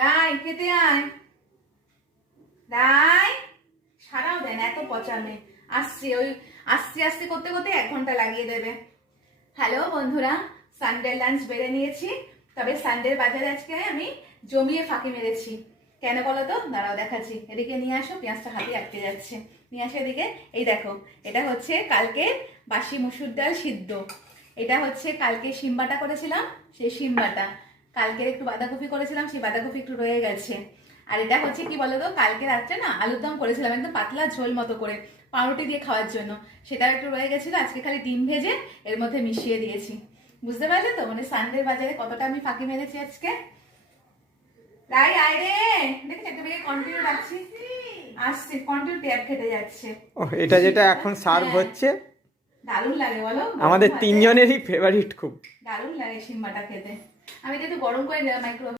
রাই খেতে আয়, রাই সারাও দেন, এত পচামে আসছে, ওই আস্তে আস্তে করতে করতে 1 ঘন্টা লাগিয়ে দেবে। হ্যালো বন্ধুরা, সানডে লাঞ্চ বেড়ে নিয়েছি। তবে সানডের বাজারে আজকে আমি জমিয়ে ফাঁকি মেরেছি। কেন বলো তো, দাঁড়াও দেখাচ্ছি। এদিকে নিয়ে আসো, পেঁয়াজটা হাতে আটকে যাচ্ছে। নিয়ে আসো এদিকে। এই দেখো, এটা হচ্ছে কালকে বাসি মুসুর ডাল সিদ্ধ। এটা হচ্ছে কালকে শিম বাটা করেছিলাম, সেই শিম বাটা। কালকে একটু বাঁধাকপি করেছিলাম, সেই বাঁধাকপি একটু রয়ে গেছে। আর এটা হচ্ছে কি বলতো, কালকে রাত্রে না আলুর দম করেছিলাম, একদম পাতলা ঝোল মতো করে পাউরুটি দিয়ে খাওয়ার জন্য। সেটা একটু রয়ে গেছিল, আজকে খালি ডিম ভেজে এর মধ্যে মিশিয়ে দিয়েছি। বুঝতে পারলে তো, মানে সানডের বাজারে কতটা আমি ফাঁকি মেরেছি আজকে। রাই আয় রে, দেখেছি একটা বেগে কন্টিনিউ রাখছি, আসছে কন্টিনিউ ট্যাপ খেতে যাচ্ছে। ও, এটা যেটা এখন সার্ভ হচ্ছে, দারুণ লাগে বলো, আমাদের তিনজনেরই ফেভারিট খুব। দারুণ লাগে সিম্বাটা খেতে। আমি এটা একটু গরম করে মাইক্রোওয়েভ